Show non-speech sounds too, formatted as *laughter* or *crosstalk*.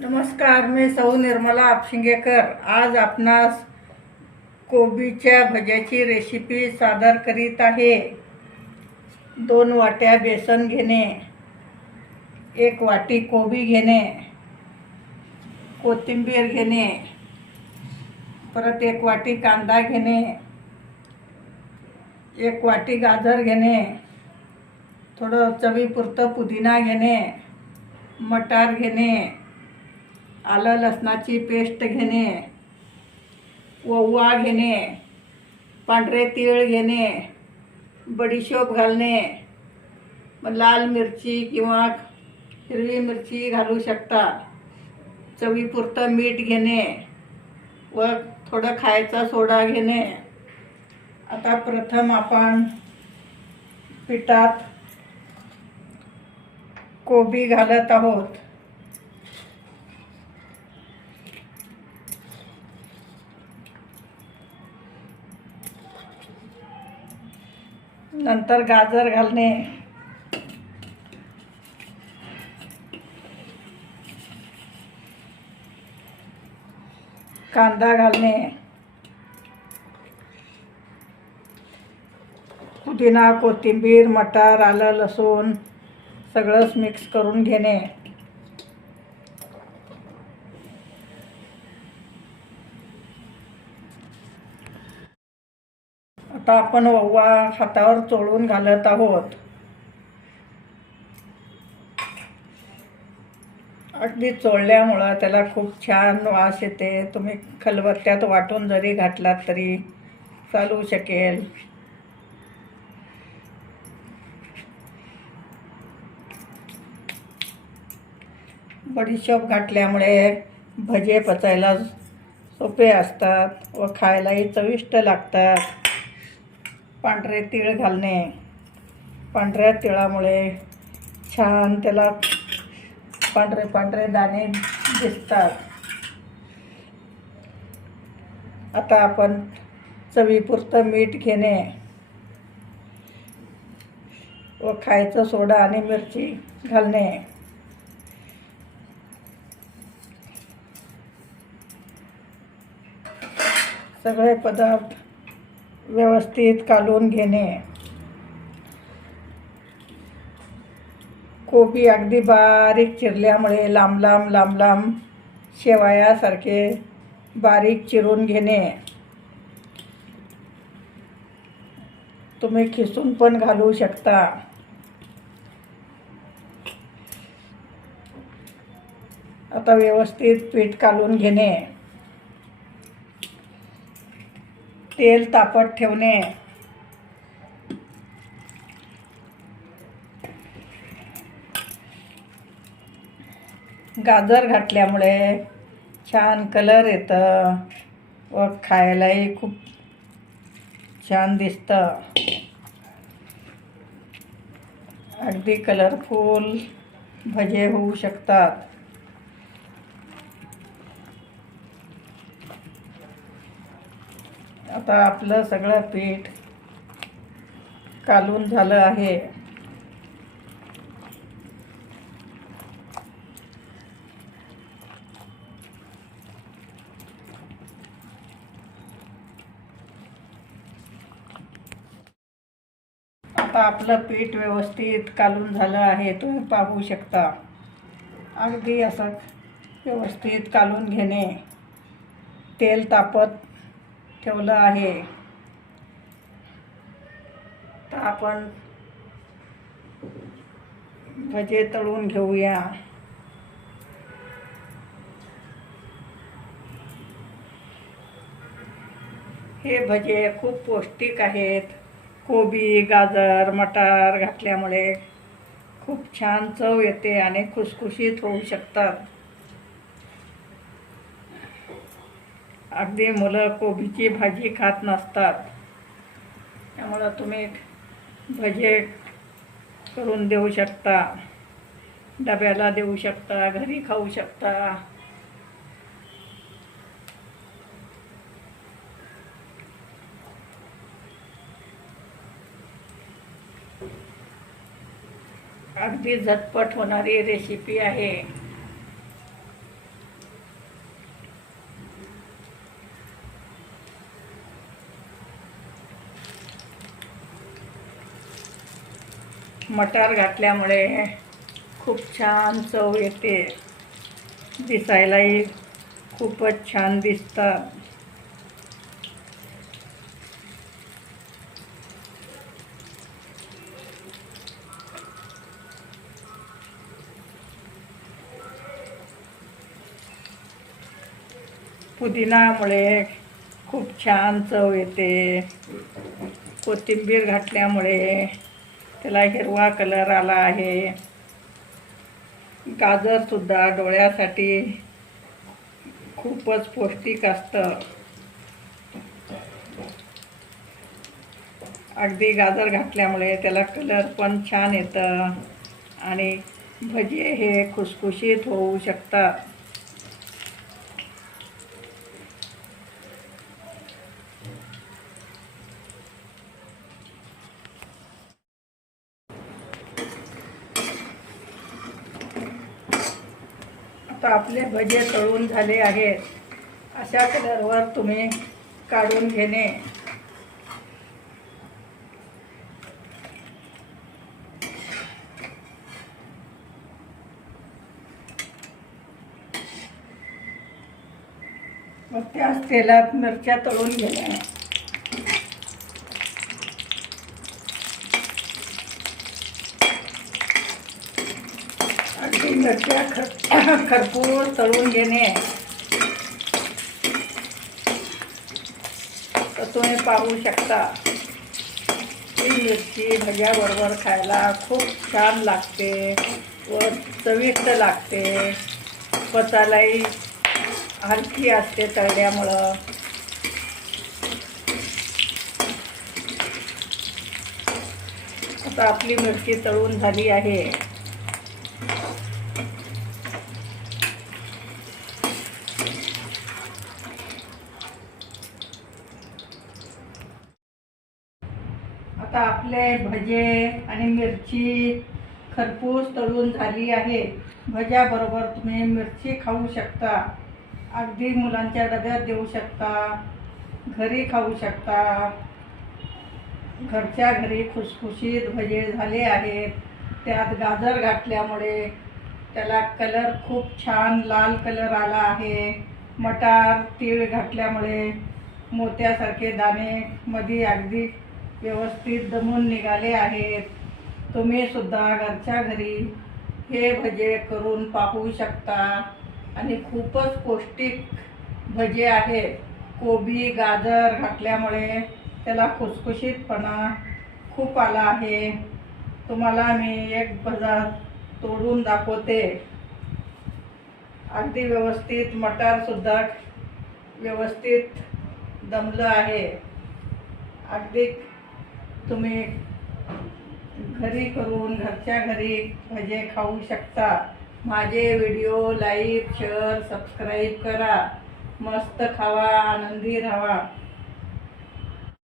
नमस्कार मी सौ निर्मला आपशिंगेकर. आज आपणास कोबीच्या भज्याची रेसिपी सादर करीत आहे. दोन वाट्या बेसन घेणे एक वाटी कोबी घेणे कोथिंबीर घेणे परत एक वाटी कांदा घेणे एक वाटी गाजर घेणे थोडं चवीपुरतं पुदिना घेणे मटार घेणे आलं लसणाची पेस्ट घेणे ओवा घेणे पांढरे तीळ घेणे बडीशोप घालणे लाल मिरची किंवा हिरवी मिरची घालू शकता. चवीपुरतं मीठ घेणे व थोडं खायचा सोडा घेणे. आता प्रथम आपण पिठात कोबी घालत आहोत. नंतर गाजर घालणे. कांदा घालणे. पुदिना कोथिंबीर मटार आलं लसूण सगळंच मिक्स करून घेणे. आता आपण ओवा हातावर चोळून घालत आहोत. अगदी चोळल्यामुळं त्याला खूप छान वास येते. तुम्ही खलबत्त्यात वाटून जरी घातलात तरी चालू शकेल. बडीशोप घातल्यामुळे भजे पचायला सोपे असतात व खायलाही चविष्ट लागतात. पांढरे तीळ घालणे. पांढऱ्या तिळामुळे छान त्याला पांढरे पांढरे दाणे दिसतात. आता आपण चवीपुरतं मीठ घेणे व खायचं सोडा आणि मिरची घालणे. सगळे पदार्थ व्यवस्थित कालवून घेणे. कोबी अगदी बारीक चिरल्यामुळे लांब लांब लांब लांब शेवायासारखे बारीक चिरून घेणे. तुम्ही खिसून पण घालू शकता. आता व्यवस्थित पीठ कालून घेणे. तेल तापत ठेवणे. गाजर घातल्यामुळे छान कलर येतं व खायलाही खूप छान दिसतं. अगदी कलरफुल भजे होऊ शकतात. आता आपलं सगळं पीठ कालून झालं आहे. आता आपलं पीठ व्यवस्थित कालून झालं आहे तुम्ही पाहू शकता. अगदी असं व्यवस्थित कालून घेणे. तेल तापत ठेवलं आहे. तर आपण भजे तळून घेऊया. हे भजे खूप पौष्टिक आहेत. कोबी गाजर मटार घातल्यामुळे खूप छान चव येते आणि खुसखुशीत होऊ शकतात. अगदी मुलं कोबीची भाजी खात नसतात. त्यामुळं तुम्ही भजे करून देऊ शकता. डब्याला देऊ शकता घरी खाऊ शकता. अगदी झटपट होणारी रेसिपी आहे. मटार घातल्यामुळे खूप छान चव येते. दिसायलाही खूपच छान दिसतात पुदिनामुळे खूप छान चव येते. कोथिंबीर घातल्यामुळे त्याला हिरवा कलर आला आहे. गाजरसुद्धा डोळ्यासाठी खूपच पौष्टिक असतं. अगदी गाजर घातल्यामुळे त्याला कलर पण छान येतं आणि भजे हे खुसखुशीत होऊ शकतात. आता आपले भजे तळून झाले आहेत अशा कलरवर तुम्ही काढून घेणे. मग त्याच तेलात मिरच्या तळून घेणे. अगदी मिरच्या खर *clears throat* खरपूर तळून घेणे. तर तुम्ही पाहू शकता. ही मिरची भज्याबरोबर खायला खूप छान लागते व चविष्ट लागते. पचायलाही हलकी असते तळल्यामुळं. आता आपली मिरची तळून झाली आहे. आता आपले भजे आणि मिरची खरपूस तळून झाली आहे. भज्याबरोबर तुम्ही मिरची खाऊ शकता. अगदी मुलांच्या डब्यात देऊ शकता. घरी खाऊ शकता. घरच्या घरी खुसखुशीत भजे झाले आहेत. त्यात गाजर घातल्यामुळे त्याला कलर खूप छान लाल कलर आला आहे. मटार तीळ घातल्यामुळे मोत्यासारखे दाणे मध्ये अगदी व्यवस्थित दमून निघाले आहेत. तुम्ही सुद्धा घरच्या घरी हे भजे करून पाहू शकता. आणि खूपच पौष्टिक भजे आहेत. कोबी गाजर घातल्यामुळे त्याला खुसखुशीतपणा खूप आला आहे. तुम्हाला मी एक भजा तोडून दाखवते. अगदी व्यवस्थित मटारसुद्धा व्यवस्थित दमलं आहे. अगदी तुम्ही घरी करून घरच्या घरी भजे खाऊ शकता. माझे व्हिडिओ लाईक शेअर सबस्क्राईब करा. मस्त खावा आनंदी राहा.